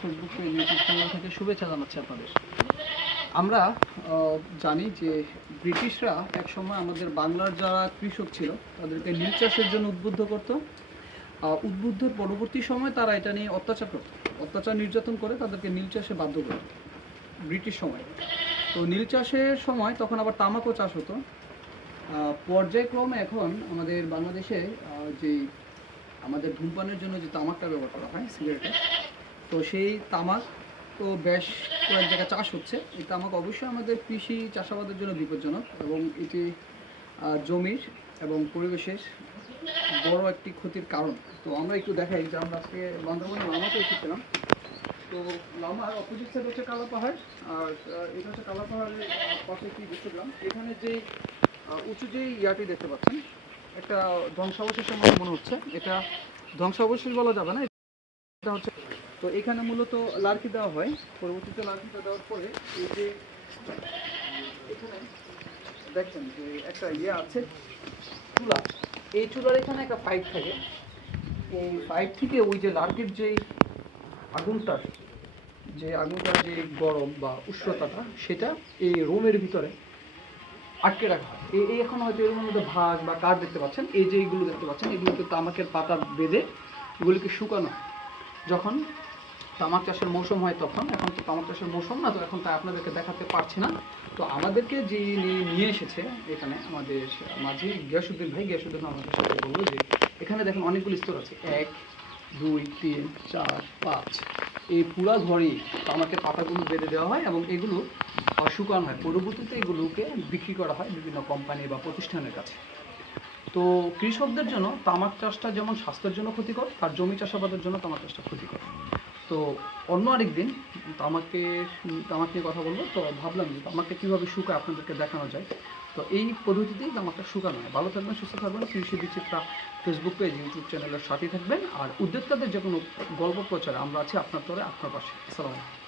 Facebook থেকে শুভেচ্ছা জানাচ্ছি আপনাদের। আমরা জানি যে ব্রিটিশরা একসময় আমাদের বাংলার যারা কৃষক ছিল, তাদেরকে নীল চাষের জন্য উদ্বুদ্ধ করত। উদ্বুদ্ধর পরবর্তী সময় তারা এটা নিয়ে অত্যাচার করত। অত্যাচার নির্যাতন করে তাদেরকে নীল চাষে বাধ্য করত ব্রিটিশ সময়। তো নীল চাষের সময় তখন আবার তামাকও চাষ হতো। পর্যায়ক্রমে এখন আমাদের বাংলাদেশে যে আমাদের ধূমপানের জন্য যে তামাকটা ব্যবহার করা হয় সিগারেটে তো সেই তামাক, তো বেশ কয়েক জায়গায় চাষ হচ্ছে। এই তামাক অবশ্যই আমাদের কৃষি চাষাবাদের জন্য বিপজ্জনক এবং এটি জমির এবং পরিবেশের বড় একটি ক্ষতির কারণ। তো আমরা একটু দেখাই যে আমরা আজকে বান্দরবনে লামাতে এসেছিলাম। তো লামার অপোজিট সাইড হচ্ছে কালা পাহাড়, আর এটা হচ্ছে কালা পাহাড়ের পাশে একটি দেখছিলাম এখানে যে উঁচু যে ইয়াটি দেখতে পাচ্ছেন, একটা ধ্বংসাবশেষের মতো মনে হচ্ছে। এটা ধ্বংসাবশেষ বলা যাবে না, এটা হচ্ছে তো এখানে মূলত লার্কি দেওয়া হয়। পরবর্তীতে লার্কিটা দেওয়ার পরে এই যে, এখানে দেখছেন যে একটা ইয়ে আছে, চুলা। এই চুলার এখানে একটা পাইপ থাকে। এই পাইপ থেকে ওই যে লার্কির যে আগুনটার যে আগুনটার যে গরম বা উষ্ণতাটা, সেটা এই রুমের ভিতরে আটকে রাখা হয়। এই এখন হয়তো এর মধ্যে ভাগ বা কাঠ দেখতে পাচ্ছেন। এই যে এইগুলো দেখতে পাচ্ছেন এগুলো কিন্তু তামাকের পাতা বেঁধে এগুলিকে শুকানো হয়। যখন তামাক চাষের মৌসুম হয় তখন, এখন তো তামাক চাষের মৌসুম না, তো এখন তাই আপনাদেরকে দেখাতে পারছি না। তো আমাদেরকে যে নিয়ে- এসেছে এখানে আমাদের মাঝি গিয়াসুদ্দিন ভাই, গিয়াসুদ্দিন আমাদের সাথে বলব যে এখানে দেখেন অনেকগুলো স্তর আছে। এক, দুই, তিন, চার, পাঁচ। এই পুরা ঘরই তামাকের পাতাগুলো বেঁধে দেওয়া হয় এবং এগুলো শুকানো হয়। পরবর্তীতে এগুলোকে বিক্রি করা হয় বিভিন্ন কোম্পানি বা প্রতিষ্ঠানের কাছে। তো কৃষকদের জন্য তামাক চাষটা যেমন স্বাস্থ্যের জন্য ক্ষতিকর তার জমি চাষাবাদের জন্য তামাক চাষটা ক্ষতিকর। তো অন্য আরেক দিন তামাকে তামাক নিয়ে কথা বলব। তো ভাবলাম যে তামাকটা কীভাবে শুকায় আপনাদেরকে দেখানো যায়। তো এই পদ্ধতিতেই তামাকটা শুকানো হয়। ভালো থাকবেন, সুস্থ থাকবেন। কৃষি বিচিত্রা ফেসবুক পেজ, ইউটিউব চ্যানেলের সাথে থাকবেন। আর উদ্যোক্তাদের যে কোনো গল্প প্রচারে আমরা আছি আপনার তরে আপনার পাশে। আসসালামু আলাইকুম।